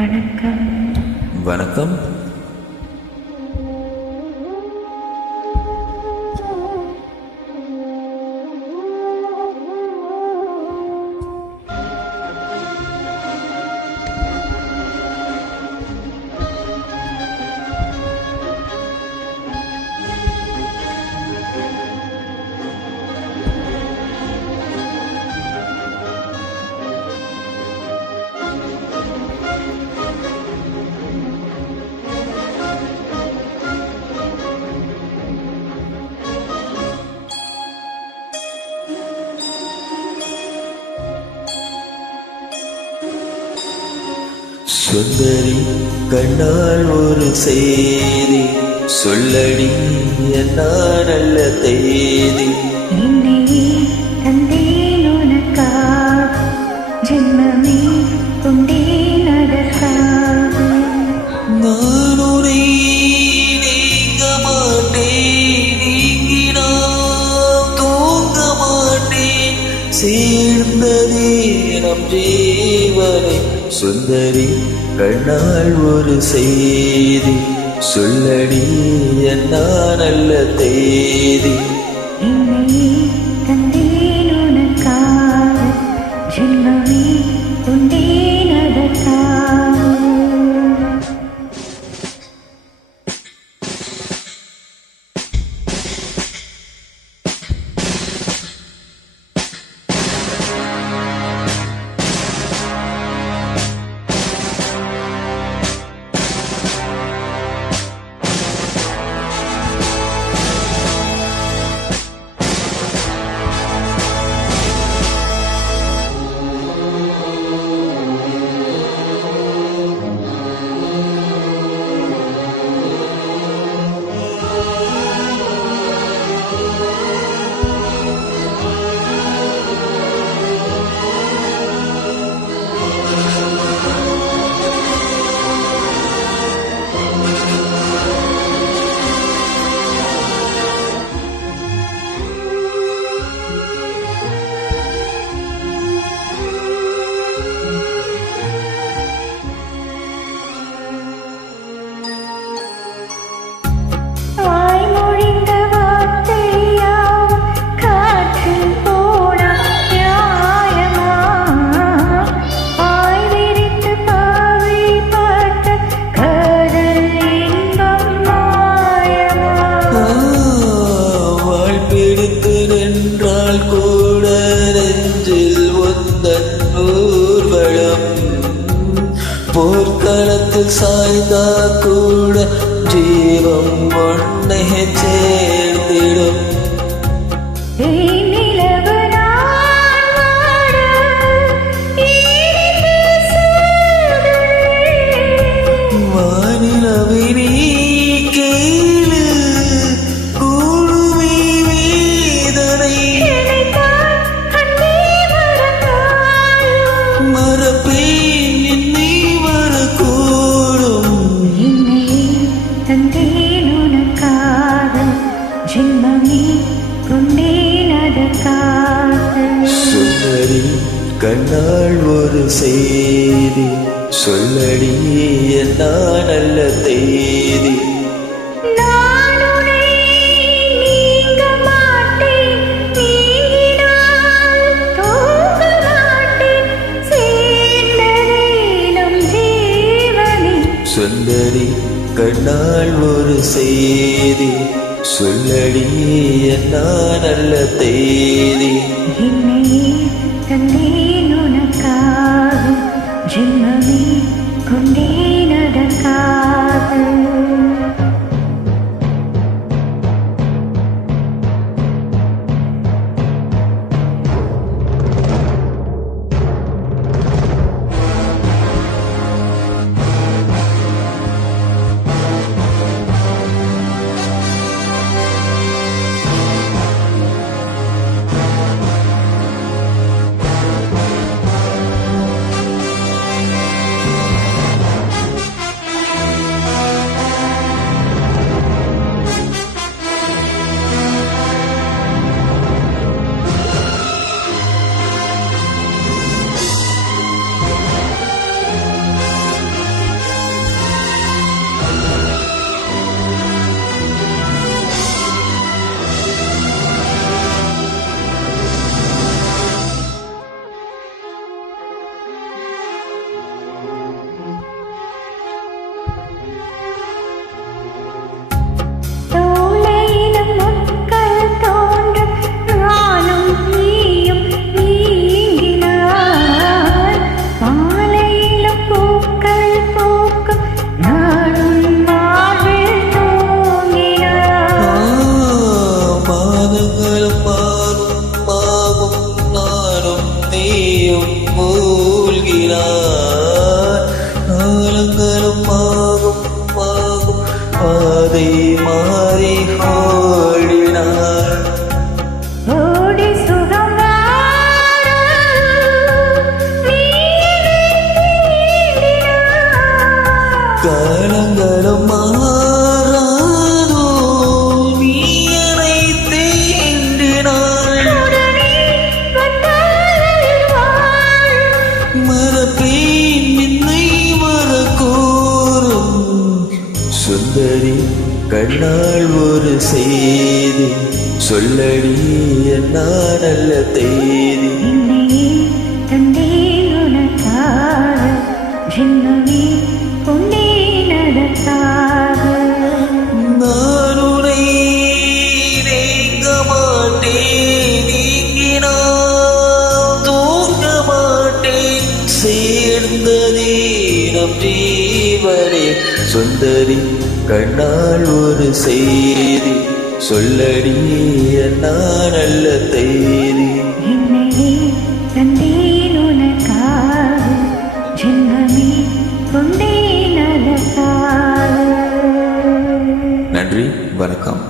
வணக்கம். வணக்கம். சுந்தரி கண்ணால் ஒரு செய்தி சொல்லடி என்ன நல்ல தேதி. என்னையே தந்தேன் உனக்காக, ஜென்மமே கொண்டேன் அதற்காக. நான் உன்னை நீங்க மாட்டேன், நீங்கினால் தூங்க மாட்டேன், சேர்ந்ததே நம் ஜீவனை. சுந்தரி கண்ணால் ஒரு செய்தி சொல்லடி என்ன நல்ல தேதி. என்னையே தந்தேன் உனக்காக, ஜென்மமே கொண்டேன் அதற்காக. போர்க்களத்தில் சாய்ந்தா கூட ஜீவம் ஒன்னை சேர்த்திடும். வானிலவை நீ கேளு, கூடுமே வேதனை மறப்பேன் நீ வரக்கூடும். தந்தேன் உனக்காக, ஜென்மமே கொண்டேன் அதற்காக. சுந்தரி கண்ணால் ஒரு செய்தி சொல்லடி என்ன நல்ல தேதி. நான் உன்னை நீங்க மாட்டேன், நீங்கினால் தூங்க மாட்டேன், சேர்ந்ததே நம் ஜீவனே. சுந்தரி கண்ணால் ஒரு செய்தி சொல்லடி என்ன நல்ல தேதி. என்னையே தந்தேன் உனக்காக, ஜென்மமே கொண்டேன் அதற்காக. மறப்பேன் என்னை மறக்கூறும் சுந்தரி கண்ணால் ஒரு செய்தி சொல்லடி என்ன நல்ல தேதி என்னையே தந்தேன் உனக்காக ஜென்மமே கொண்டேன் அதற்காக நான் உன்னை நீங்க மாட்டேன் நீங்கினால் தூங்க மாட்டேன் சேர்ந்ததே நம் ஜீவனே சுந்தரி கண்ணால் ஒரு செய்தி சொல்லடி என்ன நல்ல தேதி என்னையே தந்தேன் உனக்காக ஜென்மமே கொண்டேன் அதற்காக நன்றி வணக்கம்.